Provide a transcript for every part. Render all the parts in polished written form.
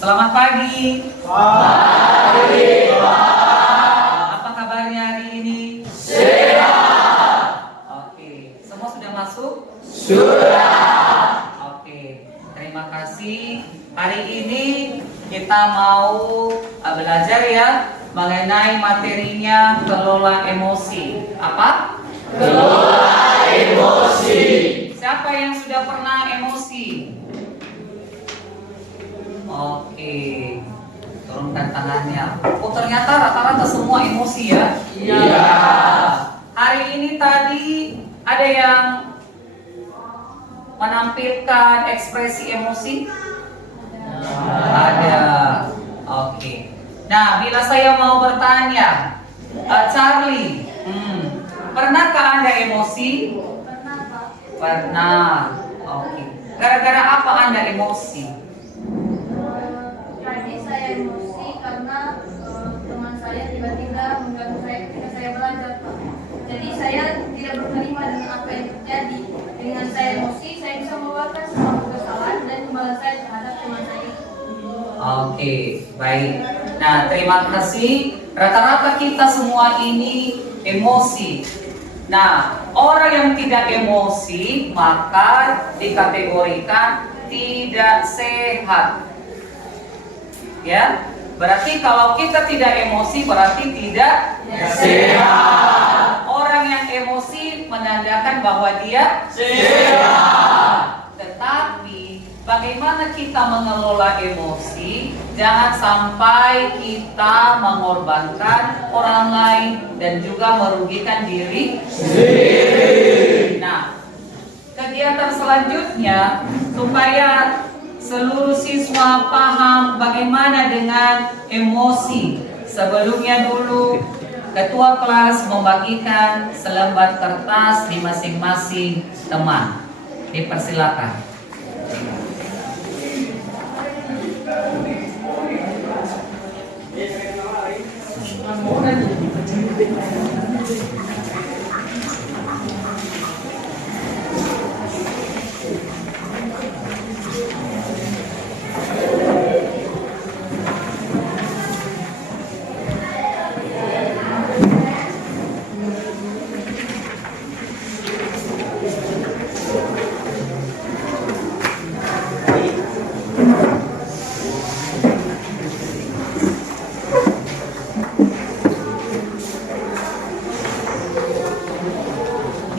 Selamat pagi. Pagi, Pak. Apa kabarnya hari ini? Sehat. Oke, semua sudah masuk? Sudah. Oke, terima kasih. Hari ini kita mau belajar ya mengenai materinya kelola emosi. Apa? Kelola emosi. Siapa yang sudah pernah emosi? Oke, turunkan tangannya. Oh, ternyata rata-rata semua emosi ya? Iya. Hari ini tadi ada yang menampilkan ekspresi emosi? Ada. Oke. Nah, bila saya mau bertanya, Charlie, pernahkah Anda emosi? Pernah, Pak. Pernah. Oke. Gara-gara apa Anda emosi? Tadi saya emosi karena teman saya tiba-tiba mengganggu saya ketika saya belajar, Pak. Jadi saya tidak berterima dengan apa yang terjadi. Dengan saya emosi, saya bisa membawakan semua kesalahan dan imbalan saya terhadap teman saya itu. Oke, baik. Nah, terima kasih. Rata-rata kita semua ini emosi. Nah, orang yang tidak emosi maka dikategorikan tidak sehat. Ya, berarti kalau kita tidak emosi berarti tidak Sehat. Orang yang emosi menandakan bahwa dia Sehat. Tetapi bagaimana kita mengelola emosi? Jangan sampai kita mengorbankan orang lain dan juga merugikan diri sendiri. Nah, kegiatan selanjutnya supaya seluruh siswa paham bagaimana dengan emosi. Sebelumnya dulu ketua kelas membagikan selembar kertas di masing-masing teman. Dipersilakan.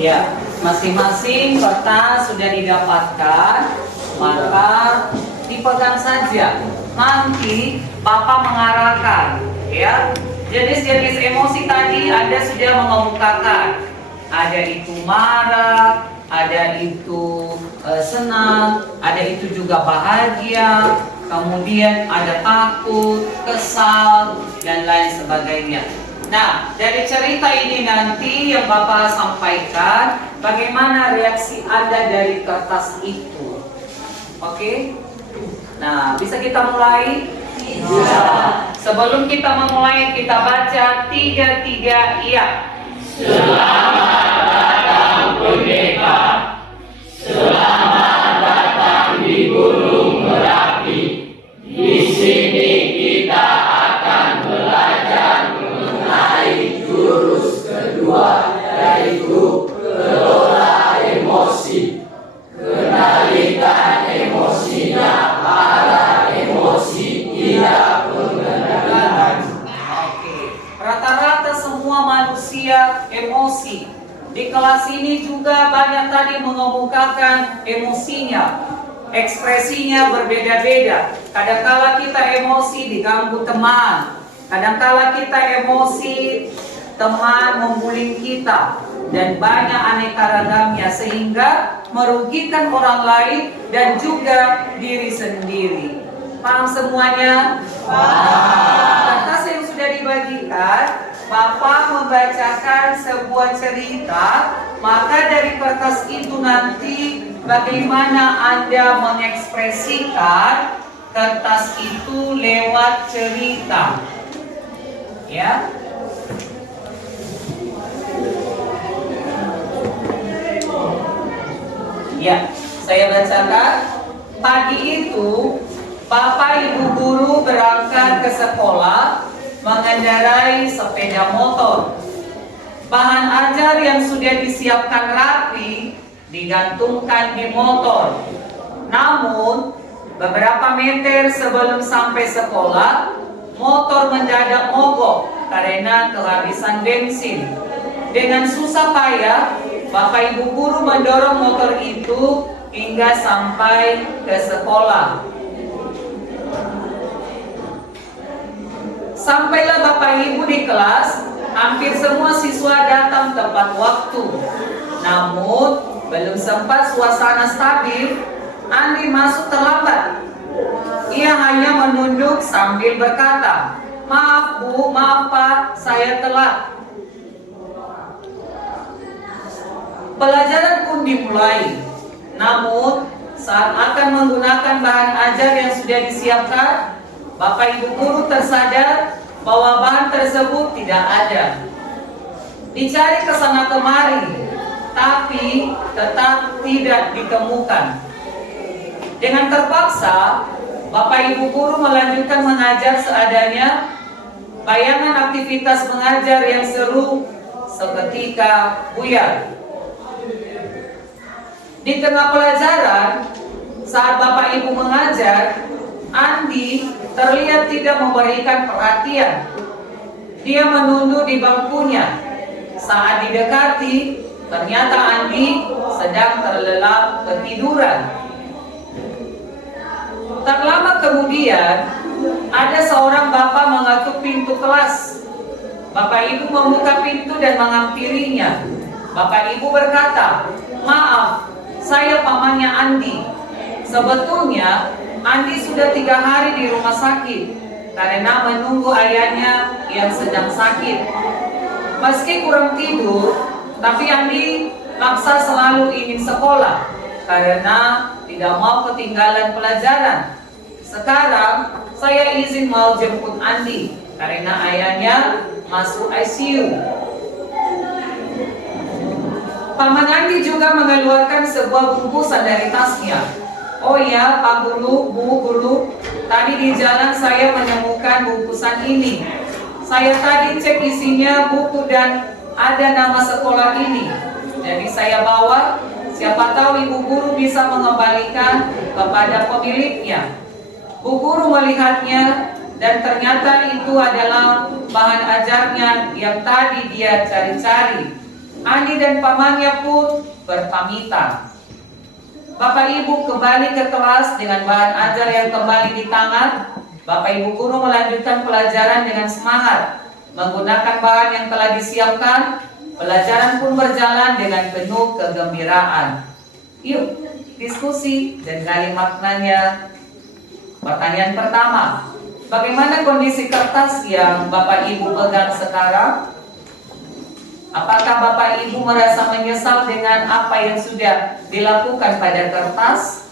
Ya, masing-masing kertas sudah didapatkan, maka dipegang saja. Nanti Bapak mengarahkan, ya. Jenis-jenis emosi tadi Anda sudah mengemukakan. Ada itu marah, ada itu senang, ada itu juga bahagia, kemudian ada takut, kesal, dan lain sebagainya. Nah, dari cerita ini nanti yang Bapak sampaikan, bagaimana reaksi Anda dari kertas itu. Oke? Nah, bisa kita mulai? Bisa. Sebelum kita memulai, kita baca 3 iya. Selamat datang boneka. Selamat datang di Gunung Merapi. Di sini kita akan belajar mengenai jurus kedua yaitu kelola emosi. Kendalikan emosinya, arah emosi tidak mengendalikan. Oke. Rata-rata semua manusia emosi. Di kelas ini juga banyak tadi mengemukakan emosinya. Ekspresinya berbeda-beda. Kadangkala kita emosi diganggu teman. Kadangkala kita emosi teman membuli kita. Dan banyak aneka ragamnya sehingga merugikan orang lain dan juga diri sendiri. Paham semuanya? Kertas yang sudah dibagikan, Bapak membacakan sebuah cerita, maka dari kertas itu nanti bagaimana Anda mengekspresikan kertas itu lewat cerita. Ya. Ya, saya bacakan. Pagi itu Bapak Ibu guru berangkat ke sekolah mengendarai sepeda motor. Bahan ajar yang sudah disiapkan rapi digantungkan di motor. Namun, beberapa meter sebelum sampai sekolah, motor mendadak mogok karena kehabisan bensin. Dengan susah payah, Bapak Ibu guru mendorong motor itu hingga sampai ke sekolah. Sampailah Bapak Ibu di kelas, hampir semua siswa datang tepat waktu. Namun, belum sempat suasana stabil, Andi masuk terlambat. Ia hanya menunduk sambil berkata, "Maaf Bu, maaf Pak, saya telat." Pelajaran pun dimulai. Namun, saat akan menggunakan bahan ajar yang sudah disiapkan, Bapak Ibu guru tersadar bahwa bahan tersebut tidak ada. Dicari ke sana kemari, tapi tetap tidak ditemukan. Dengan terpaksa, Bapak Ibu guru melanjutkan mengajar seadanya. Bayangan aktivitas mengajar yang seru seketika buyar. Di tengah pelajaran, saat Bapak Ibu mengajar, Andi terlihat tidak memberikan perhatian. Dia menunduk di bangkunya. Saat didekati, ternyata Andi sedang terlelap ketiduran. Tak lama kemudian, ada seorang bapak mengetuk pintu kelas. Bapak Ibu membuka pintu dan menghampirinya. Bapak Ibu berkata, "Maaf, saya pamannya Andi. Sebetulnya Andi sudah 3 hari di rumah sakit karena menunggu ayahnya yang sedang sakit. Meski kurang tidur, tapi Andi maksa selalu ingin sekolah karena tidak mau ketinggalan pelajaran. Sekarang saya izin mau jemput Andi karena ayahnya masuk ICU." Paman Andi juga mengeluarkan sebuah bungkusan dari tasnya. "Oh ya, Pak Guru, Bu Guru, tadi di jalan saya menemukan bungkusan ini. Saya tadi cek isinya buku dan ada nama sekolah ini. Jadi saya bawa, siapa tahu Ibu Guru bisa mengembalikan kepada pemiliknya." Bu Guru melihatnya dan ternyata itu adalah bahan ajarnya yang tadi dia cari-cari. Andi dan pamannya pun berpamitan. Bapak Ibu kembali ke kelas dengan bahan ajar yang kembali di tangan. Bapak Ibu guru melanjutkan pelajaran dengan semangat. Menggunakan bahan yang telah disiapkan, pelajaran pun berjalan dengan penuh kegembiraan. Yuk, diskusi dan gali maknanya. Pertanyaan pertama, bagaimana kondisi kertas yang Bapak Ibu pegang sekarang? Apakah Bapak Ibu merasa menyesal dengan apa yang sudah dilakukan pada kertas?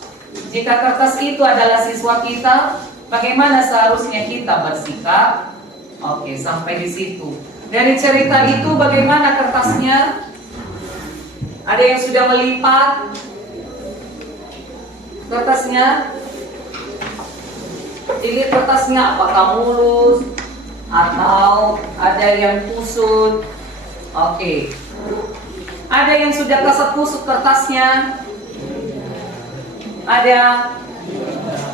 Jika kertas itu adalah siswa kita, bagaimana seharusnya kita bersikap? Oke, sampai di situ. Dari cerita itu bagaimana kertasnya? Ada yang sudah melipat kertasnya? Dilihat kertasnya apakah mulus atau ada yang kusut? Oke. Ada yang sudah kasat kusut kertasnya? Ada?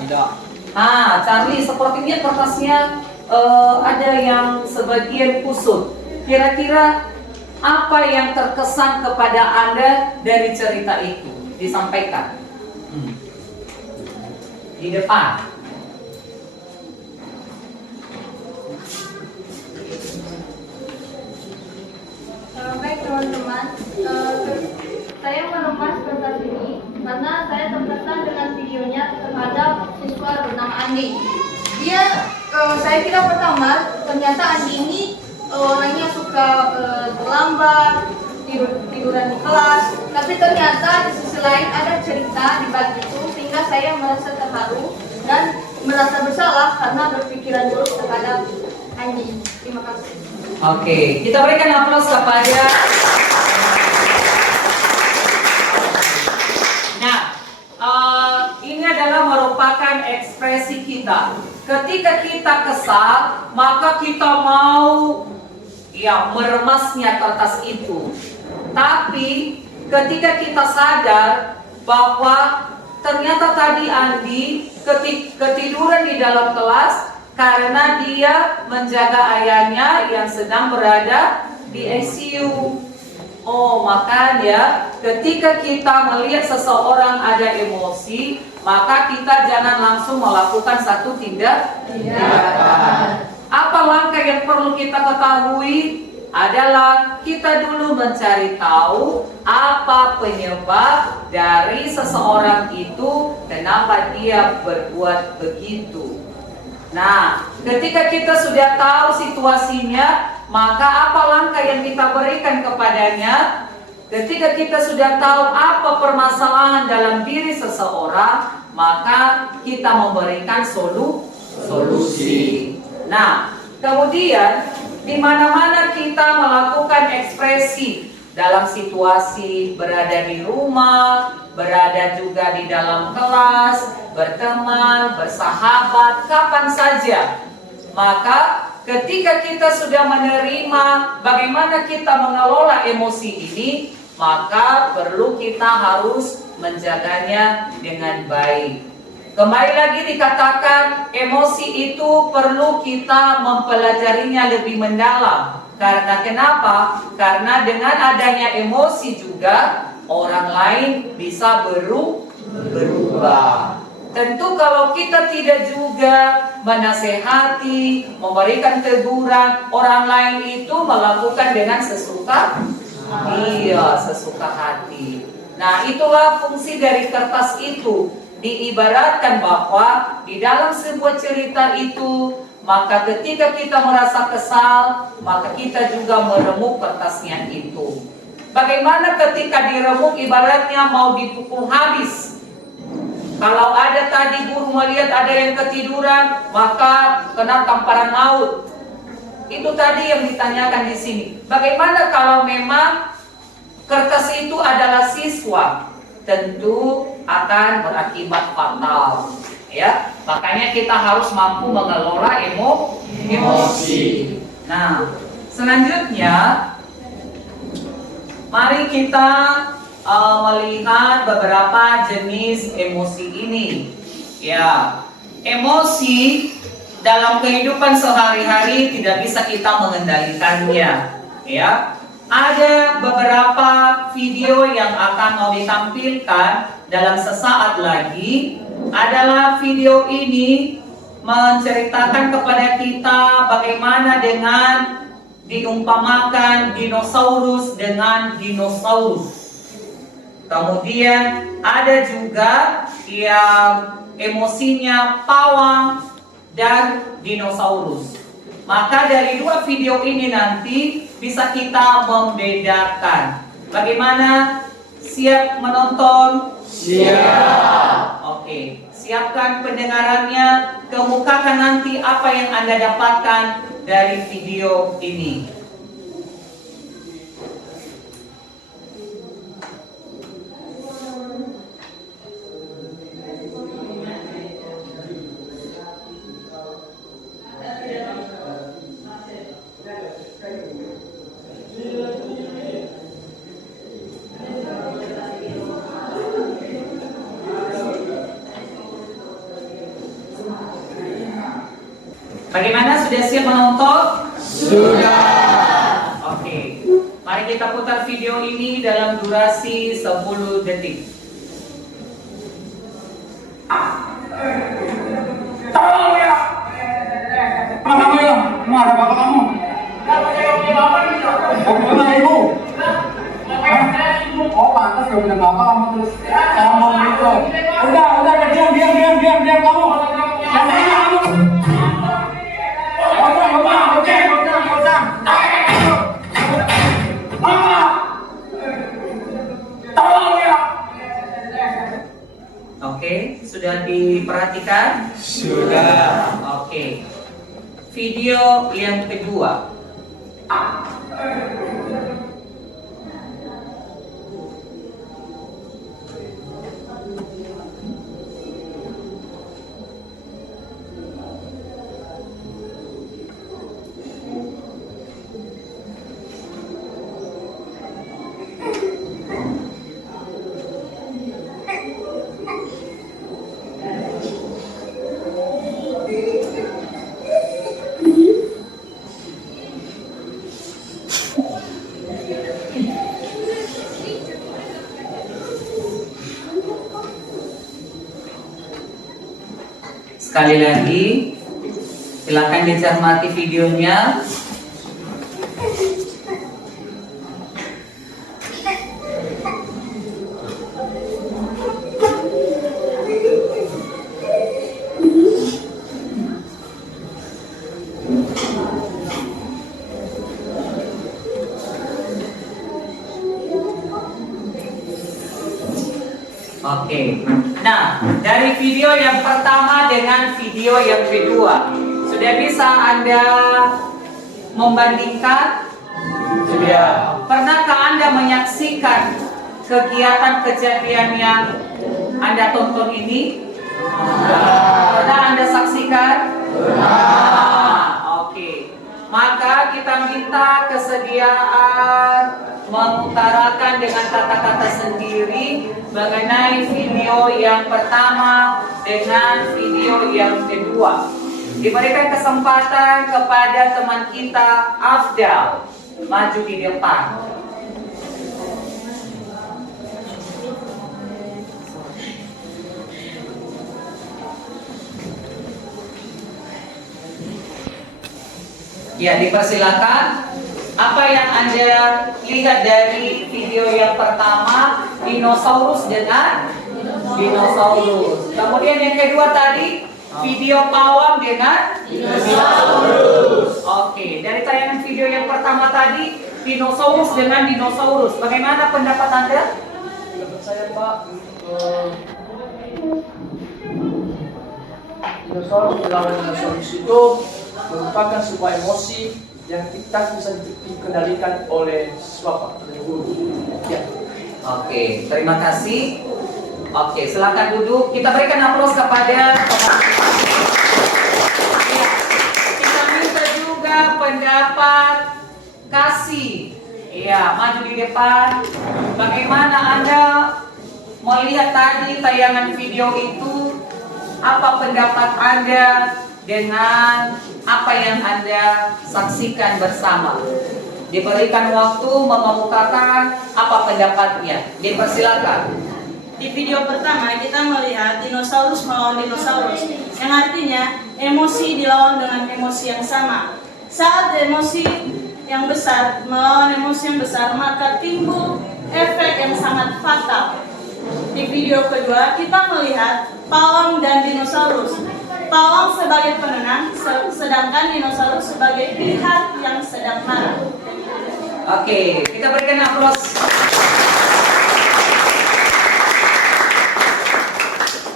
Tidak. Charlie, sepertinya kertasnya ada yang sebagian kusut. Kira-kira apa yang terkesan kepada Anda dari cerita itu? Disampaikan di depan. Baik teman-teman, saya meremas kertas ini karena saya terkesan dengan videonya terhadap siswa bernama Andi. Saya kira pertama ternyata Andi ini orangnya suka terlambat, tiduran di kelas. Tapi ternyata di sisi lain ada cerita di balik itu sehingga saya merasa terharu dan merasa bersalah karena berpikiran buruk terhadap Andi. Terima kasih. Oke, kita berikan aplaus kepada. Nah, ini adalah merupakan melakukan ekspresi kita. Ketika kita kesal, maka kita mau meremasnya kertas itu. Tapi ketika kita sadar bahwa ternyata tadi Andi ketiduran di dalam kelas karena dia menjaga ayahnya yang sedang berada di ICU. Oh, makanya ketika kita melihat seseorang ada emosi, maka kita jangan langsung melakukan satu tindakan. Apa langkah yang perlu kita ketahui? Adalah kita dulu mencari tahu apa penyebab dari seseorang itu, kenapa dia berbuat begitu. Nah, ketika kita sudah tahu situasinya, maka apa langkah yang kita berikan kepadanya? Ketika kita sudah tahu apa permasalahan dalam diri seseorang, maka kita memberikan solusi. Nah, kemudian di mana-mana kita melakukan ekspresi dalam situasi berada di rumah, berada juga di dalam kelas, berteman, bersahabat, kapan saja. Maka ketika kita sudah menerima bagaimana kita mengelola emosi ini, maka perlu kita harus menjaganya dengan baik. Kembali lagi dikatakan, emosi itu perlu kita mempelajarinya lebih mendalam. Karena kenapa? Karena dengan adanya emosi juga orang lain bisa berubah. Tentu kalau kita tidak juga menasehati, memberikan teguran, orang lain itu melakukan dengan sesuka hati. Nah, itulah fungsi dari kertas itu. Diibaratkan bahwa di dalam sebuah cerita itu, maka ketika kita merasa kesal, maka kita juga meremuk kertasnya itu. Bagaimana ketika diremuk ibaratnya mau dipukul habis. Kalau ada tadi guru melihat ada yang ketiduran, maka kena tamparan maut. Itu tadi yang ditanyakan di sini. Bagaimana kalau memang kertas itu adalah siswa? Tentu akan berakibat fatal. Ya, makanya kita harus mampu mengelola emosi. Nah, selanjutnya mari kita melihat beberapa jenis emosi ini. Ya, emosi dalam kehidupan sehari-hari tidak bisa kita mengendalikannya. Ya, ada beberapa video yang akan mau ditampilkan dalam sesaat lagi. Adalah video ini menceritakan kepada kita bagaimana dengan diumpamakan dinosaurus dengan dinosaurus. Kemudian ada juga yang emosinya pawang dan dinosaurus. Maka dari dua video ini nanti bisa kita membedakan. Bagaimana? Siap menonton? Siap. Oke, siapkan pendengarannya. Kemukakan nanti apa yang Anda dapatkan dari video ini. Bagaimana, sudah siap menonton? Sudah. Oke, mari kita putar video ini dalam durasi 10 detik. Tolong ya. Apa ya? Mau ada bapak kamu? Bagaimana ibu? Oh, pantas gak punya bapak kamu terus ngomong gitu. Udah, diam kamu. Yang ini kamu. Oke. Tolong ya. Oke, sudah diperhatikan? Sudah. Oke. Video yang kedua. Sekali lagi, silakan dicermati videonya. Oke, nah dari video yang pertama dengan video yang kedua sudah bisa Anda membandingkan? Sudah. Pernahkah Anda menyaksikan kegiatan kejadian yang Anda tonton ini? Pernah Anda saksikan? Oke, maka kita minta kesediaan mengutarakan dengan kata-kata sendiri mengenai video yang pertama dengan video yang kedua. Diberikan kesempatan kepada teman kita Afdal maju di depan. Ya, dipersilakan. Apa yang Anda lihat dari video yang pertama, dinosaurus dengan dinosaurus. Kemudian yang kedua tadi, video pawang dengan dinosaurus. Oke, dari tayangan video yang pertama tadi, dinosaurus dengan dinosaurus. Bagaimana pendapat Anda? Menurut saya Pak, dinosaurus melawan dinosaurus itu merupakan sebuah emosi yang kita bisa dikendalikan oleh sebuah faktor guru. Ya. Oke, terima kasih. Oke, silakan duduk. Kita berikan aplaus kepada teman. Ya, kita minta juga pendapat Kasih. Iya, maju di depan. Bagaimana Anda melihat tadi tayangan video itu? Apa pendapat Anda dengan apa yang Anda saksikan bersama? Diberikan waktu mengemukakan apa pendapatnya. Dipersilakan. Di video pertama kita melihat dinosaurus melawan dinosaurus, yang artinya emosi dilawan dengan emosi yang sama. Saat emosi yang besar melawan emosi yang besar, maka timbul efek yang sangat fatal. Di video kedua kita melihat pawang dan dinosaurus. Pawang sebagai penenang, sedangkan dinosaurus sebagai pihak yang sedang marah. Oke, kita berikan aplaus.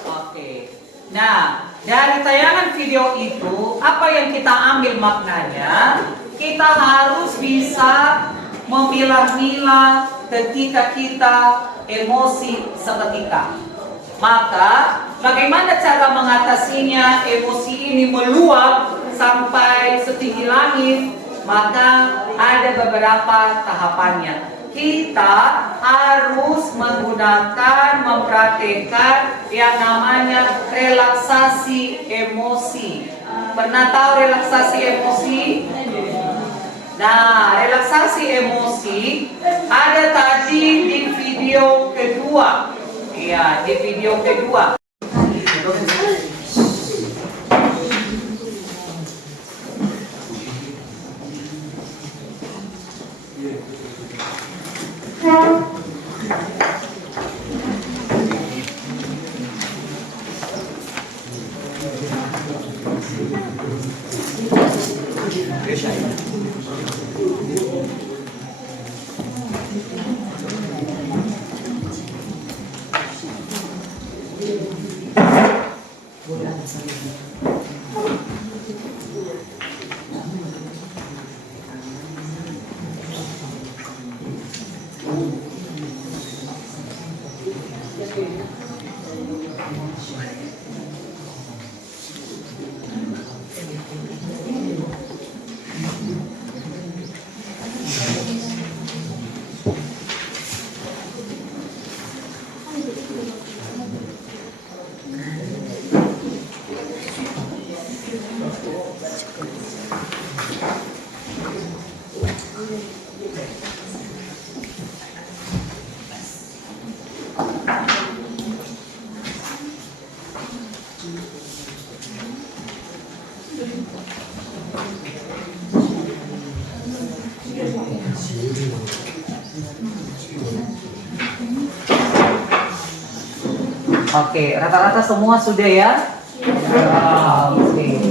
Oke. Nah, dari tayangan video itu, apa yang kita ambil maknanya? Kita harus bisa memilah-milah ketika kita emosi seketika. Maka, bagaimana cara mengatasinya? Emosi ini meluap sampai setinggi langit. Maka ada beberapa tahapannya. Kita harus menggunakan, mempraktekkan yang namanya relaksasi emosi. Pernah tahu relaksasi emosi? Nah, relaksasi emosi ada tadi di video kedua. Iya, di video kedua. Oke, rata-rata semua sudah ya? Oke.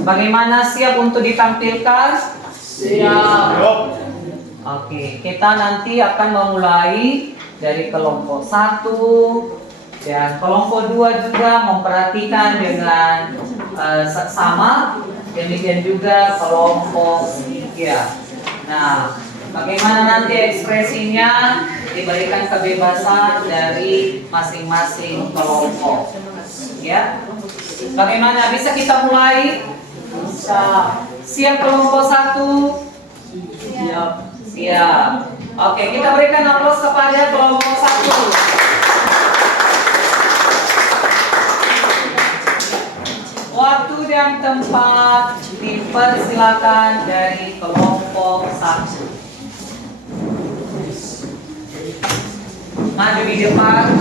Bagaimana, siap untuk ditampilkan? Siap. Oke, kita nanti akan memulai dari kelompok 1 dan kelompok 2 juga memperhatikan dengan sama. Demikian juga kelompok 3. Nah, bagaimana nanti ekspresinya diberikan kebebasan dari masing-masing kelompok. Ya. Bagaimana, bisa kita mulai? Bisa. Siap kelompok 1? Siap. Siap. Oke, kita berikan aplaus kepada kelompok 1. Waktu dan tempat dipersilakan dari kelompok 1. Maju di depan.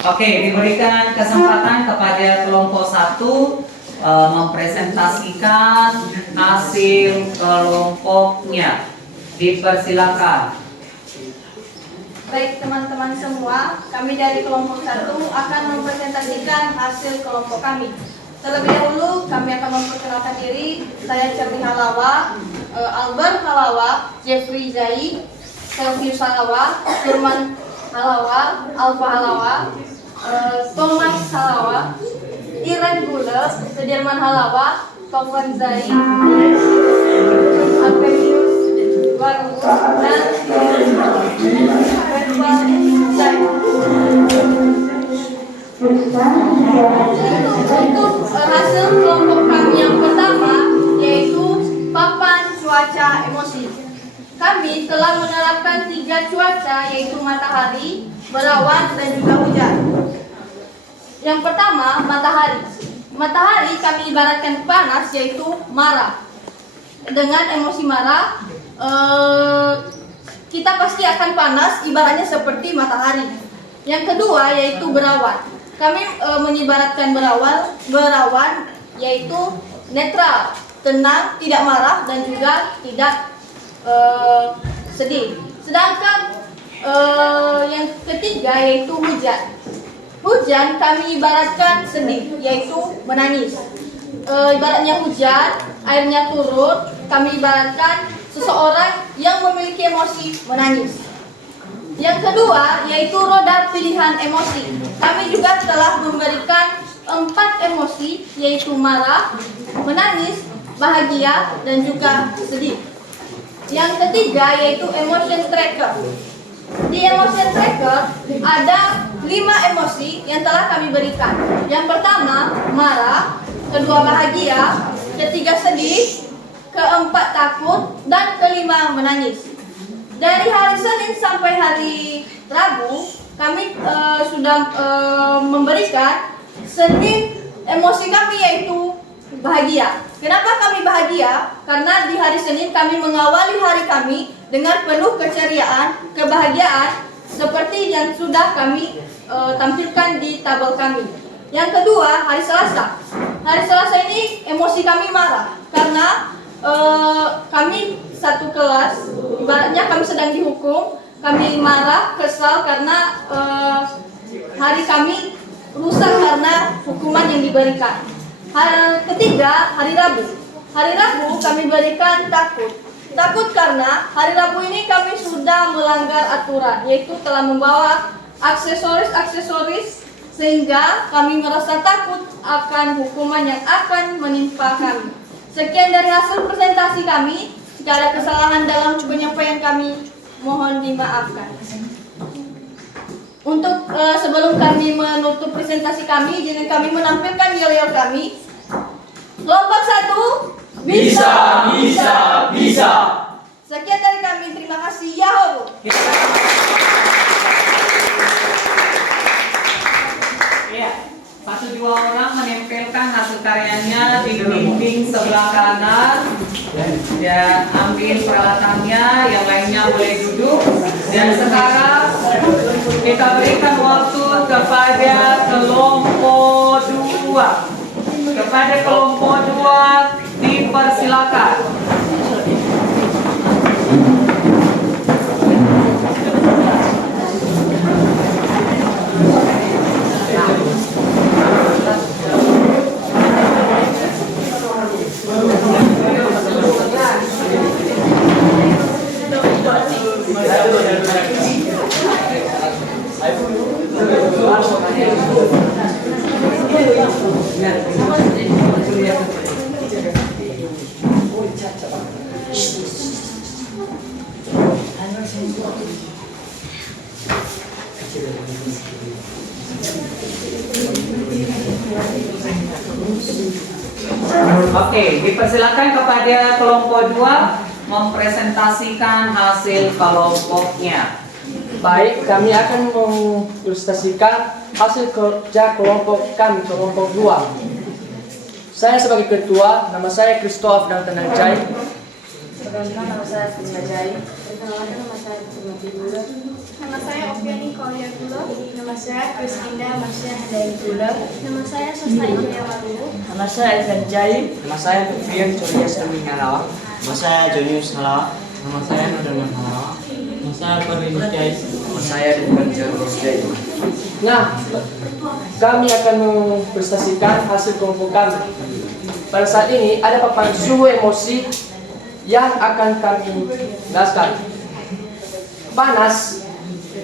Oke, diberikan kesempatan kepada kelompok 1 mempresentasikan hasil kelompoknya. Dipersilakan. Baik teman-teman semua, kami dari kelompok 1 akan mempresentasikan hasil kelompok kami. Terlebih dahulu kami akan memperkenalkan diri. Saya Cerni Halawa, Albert Halawa, Jeffrey Zai, Selvius Halawa, Firman Halawa, Alfa Halawa, Thomas Halawa, Iren Guler, Sudirman Halawa, Tovan Zai, Alpenius Warung, dan Redwal Zai. Untuk hasil kelompok kami yang pertama yaitu papan cuaca emosi. Kami telah menerapkan 3 cuaca yaitu matahari, berawan, dan juga hujan. Yang pertama, matahari. Matahari kami ibaratkan panas yaitu marah. Dengan emosi marah, kita pasti akan panas, ibaratnya seperti matahari. Yang kedua yaitu berawan. Kami mengibaratkan berawan yaitu netral, tenang, tidak marah, dan juga tidak sedih. Sedangkan yang ketiga yaitu hujan. Hujan kami ibaratkan sedih, yaitu menangis. Ibaratnya hujan, airnya turun, kami ibaratkan seseorang yang memiliki emosi menangis. Yang kedua yaitu roda pilihan emosi. Kami juga telah memberikan 4 emosi yaitu marah, menangis, bahagia, dan juga sedih. Yang ketiga yaitu emotion tracker. Di emotion tracker ada 5 emosi yang telah kami berikan. Yang pertama marah, kedua bahagia, ketiga sedih, keempat takut, dan kelima menangis. Dari hari Senin sampai hari Rabu kami sudah memberikan Senin emosi kami yaitu bahagia. Kenapa kami bahagia? Karena di hari Senin kami mengawali hari kami dengan penuh keceriaan, kebahagiaan seperti yang sudah kami tampilkan di tabel kami. Yang kedua, hari Selasa. Hari Selasa ini emosi kami marah karena kami satu kelas, ibaratnya kami sedang dihukum, kami marah, kesal karena hari kami rusak karena hukuman yang diberikan. Hari ketiga, hari Rabu. Hari Rabu kami berikan takut. Takut karena hari Rabu ini kami sudah melanggar aturan, yaitu telah membawa aksesoris sehingga kami merasa takut akan hukuman yang akan menimpa kami. Sekian dari hasil presentasi kami. Jika ada kesalahan dalam penyampaian kami, mohon dimaafkan. Untuk sebelum kami menutup presentasi kami, izinkan kami menampilkan yel-yel kami. Kelompok 1, Bisa, bisa, bisa. Sekian dari kami, terima kasih. Yahoo! Ya, 1-2 orang menempelkan hasil karyanya di dinding sebelah kanan. Dan ambil peralatannya, yang lainnya boleh duduk. Dan sekarang kita berikan waktu kepada kelompok 2. Kepada kelompok 2 dipersilakan. Oke, dipersilakan kepada kelompok 2 mempresentasikan hasil kelompoknya. Baik, kami akan mengilustrasikan hasil kerja kelompok kami, kelompok 2. Saya sebagai ketua, nama saya Christoph dan Tenanjai. Perkenalkan, nama saya Fatima Jai. Perkenalkan, nama saya Fatima Tidura. Nama saya Opiani Kaulia Gula. Nama saya Kristinda Masya Handai Gula. Nama saya Sasta Ilya Walu. Nama saya Ivan Jai. Nama saya Fian Surya Semingalawa. Nama saya Jonius Halawa. Nama saya Nudaman Halawa. Nama saya Farin Jai. Nama saya Ridwan Jai. Nah, kami akan mempresentasikan hasil kelompok kami. Pada saat ini ada paparan suhu emosi yang akan kami jelaskan. Panas,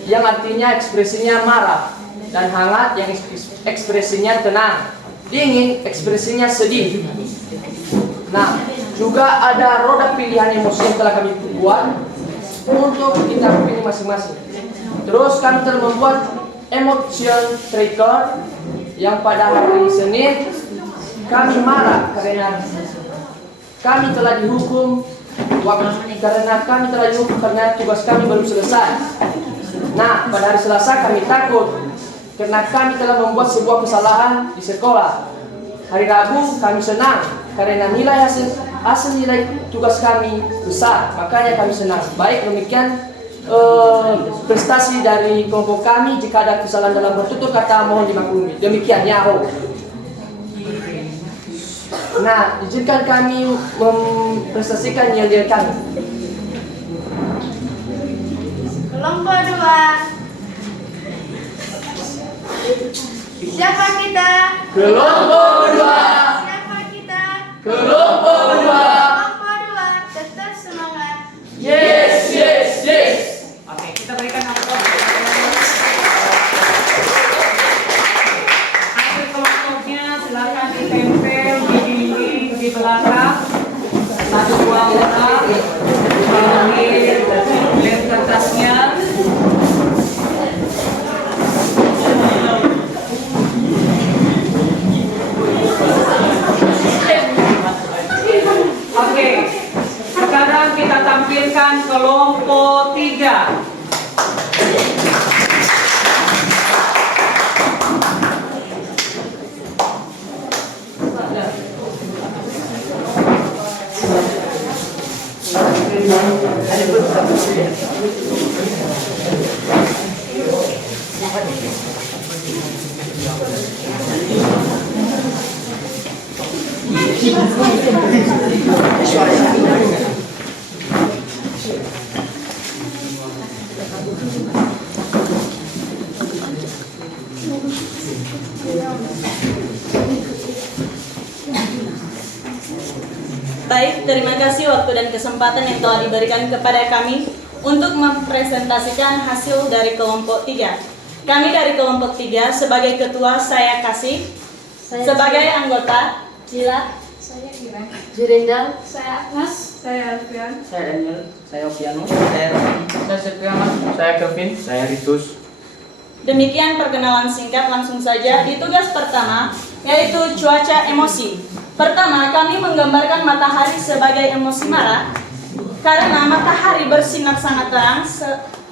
yang artinya ekspresinya marah, dan hangat yang ekspresinya tenang. Dingin, ekspresinya sedih. Nah, juga ada roda pilihan emosi yang telah kami buat untuk kita pilih masing-masing. Terus kami telah membuat emotion tracker yang pada hari Senin kami marah karena kami telah dihukum karena tugas kami belum selesai. Nah, pada hari Selasa kami takut karena kami telah membuat sebuah kesalahan di sekolah. Hari Rabu kami senang karena hasil nilai tugas kami besar, makanya kami senang. Baik, demikian prestasi dari kelompok kami. Jika ada kesalahan dalam bertutur kata mohon dimaklumi. Demikian, Yahoo. Nah, izinkan kami mempresentasikan yel-yel kami. Kelompok 2. Siapa kita? Kelompok 2. Siapa kita? Kelompok 2. Kelompok 2. Tetap semangat. Yes, yes, yes. Oke, kita berikan aplaus. Hasil kelompoknya silakan ditempel di dinding di belakang. 1-2 orang ambil lem kertasnya. Oke, sekarang kita tampilkan kelompok 3. Baik, terima kasih waktu dan kesempatan yang telah diberikan kepada kami untuk mempresentasikan hasil dari kelompok 3. Kami dari kelompok 3 sebagai ketua saya Kasih, sebagai anggota Cila. Saya Ira. Jirindal, Saya Agnes. Saya Alfian. Saya Daniel. Saya Opiano. Saya Raffi. Saya Septiana. Saya Kevin. Saya Ritus. Demikian perkenalan singkat, langsung saja di tugas pertama, yaitu cuaca emosi. Pertama, kami menggambarkan matahari sebagai emosi marah, karena matahari bersinar sangat terang,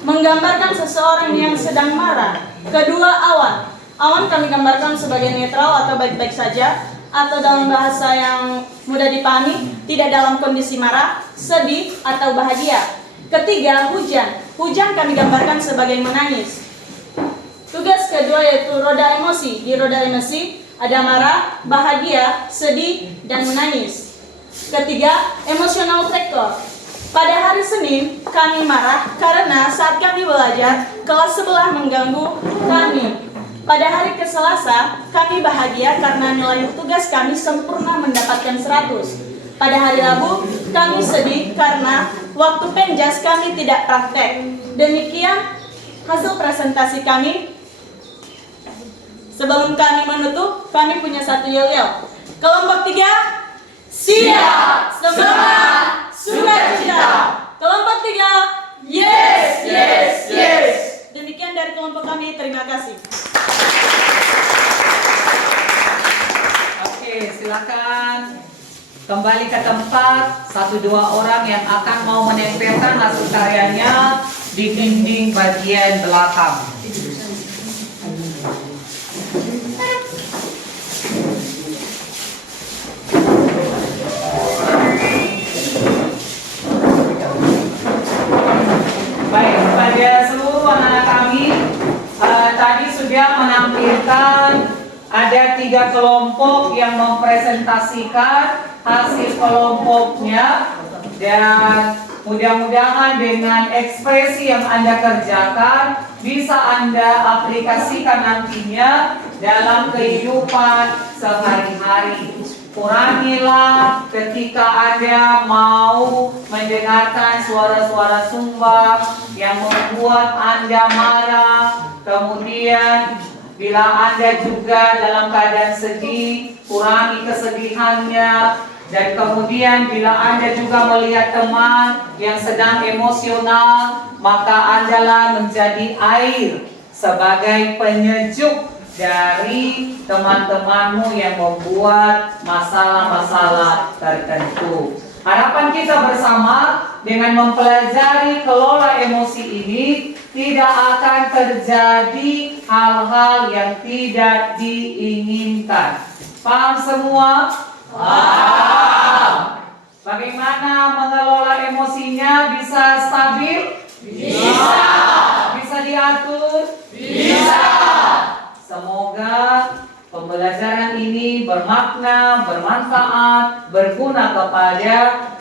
menggambarkan seseorang yang sedang marah. Kedua, awan. Awan kami gambarkan sebagai netral atau baik-baik saja, atau dalam bahasa yang mudah dipahami, tidak dalam kondisi marah, sedih, atau bahagia. Ketiga, hujan. Hujan kami gambarkan sebagai menangis. Tugas kedua yaitu roda emosi. Di roda emosi ada marah, bahagia, sedih, dan menangis. Ketiga, emotional factor. Pada hari Senin, kami marah karena saat kami belajar, kelas sebelah mengganggu kami. Pada hari Selasa, kami bahagia karena nilai tugas kami sempurna mendapatkan 100. Pada hari Rabu, kami sedih karena waktu penjas kami tidak praktek. Demikian hasil presentasi kami. Sebelum kami menutup, kami punya satu yel-yel. Kelompok 3, siap, semangat, sukacita. Kelompok 3, yes, yes, yes. Demikian dari kelompok kami, terima kasih. Oke, silakan kembali ke tempat. 1-2 orang yang akan mau menempelkan hasil karyanya di dinding bagian belakang. Baik, pada seluruh anak-anak kami tadi sudah menampilkan ada 3 kelompok yang mempresentasikan hasil kelompoknya, dan mudah-mudahan dengan ekspresi yang Anda kerjakan bisa Anda aplikasikan nantinya dalam kehidupan sehari-hari. Kurangilah ketika Anda mau mendengarkan suara-suara sumbang yang membuat Anda marah. Kemudian bila Anda juga dalam keadaan sedih, kurangi kesedihannya. Dan kemudian bila Anda juga melihat teman yang sedang emosional, maka Andalah menjadi air sebagai penyejuk dari teman-temanmu yang membuat masalah-masalah tertentu. Harapan kita bersama dengan mempelajari kelola emosi ini, tidak akan terjadi hal-hal yang tidak diinginkan. Paham semua? Paham. Bagaimana mengelola emosinya bisa stabil? Bisa. Bisa diatur? Bisa. Semoga pembelajaran ini bermakna, bermanfaat, berguna kepada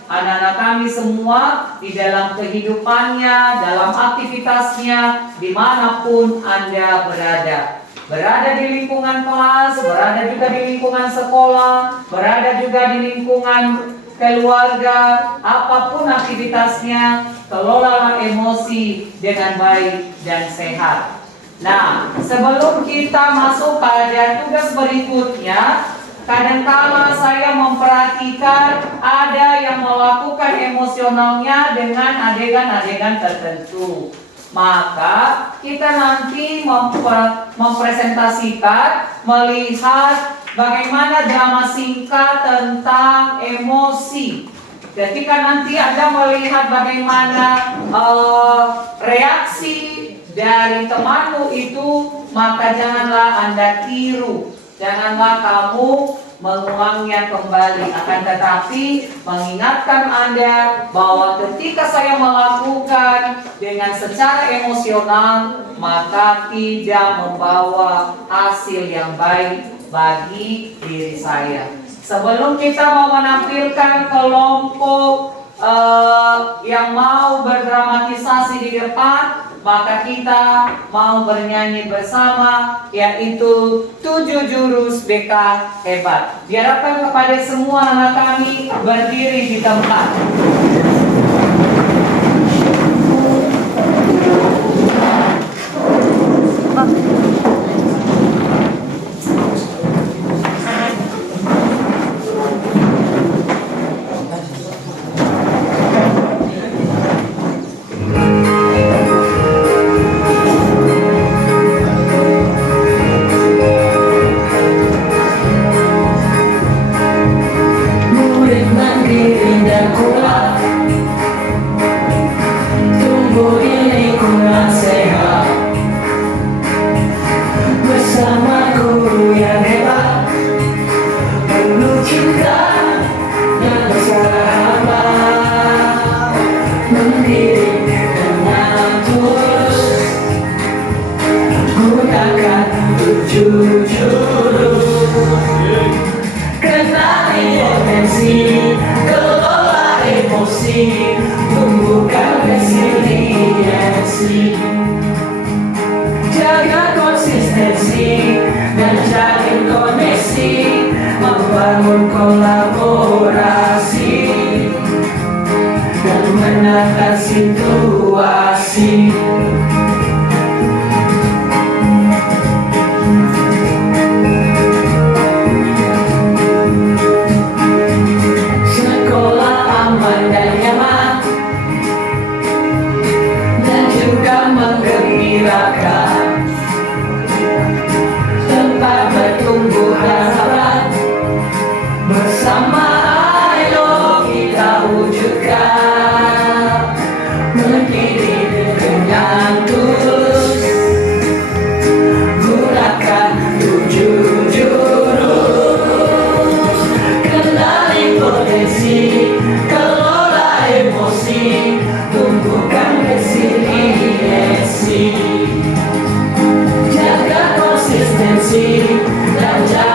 anak-anak kami semua di dalam kehidupannya, dalam aktivitasnya, dimanapun Anda berada. Berada di lingkungan kelas, berada juga di lingkungan sekolah, berada juga di lingkungan keluarga, apapun aktivitasnya, kelolalah emosi dengan baik dan sehat. Nah, sebelum kita masuk pada tugas berikutnya, kadangkala saya memperhatikan ada yang melakukan emosionalnya dengan adegan-adegan tertentu. Maka kita nanti mempresentasikan, melihat bagaimana drama singkat tentang emosi. Ketika nanti Anda melihat bagaimana reaksi dari temanmu itu, maka janganlah Anda tiru, janganlah kamu mengulangnya kembali, akan tetapi mengingatkan Anda bahwa ketika saya melakukan dengan secara emosional, maka tidak membawa hasil yang baik bagi diri saya. Sebelum kita mau menampilkan kelompok yang mau berdramatisasi di depan, maka kita mau bernyanyi bersama, yaitu 7 jurus BK hebat. Diharapkan kepada semua anak kami berdiri di tempat. Kenali potensi, kelola emosi, tumbuhkan resiliensi. Jaga konsistensi dan jalin koneksi, membangun kolaborasi dan menata situasi. Sekolah aman dan nyaman dan juga menggembirakan, tempat bertumbuh harapan. Bersama ayo kita wujudkan, mendidik dengan tulus, gunakan 7 jurus. Kenali potensi, kelola emosi, tumbuhkan resiliensi. Jaga konsistensi dan jaga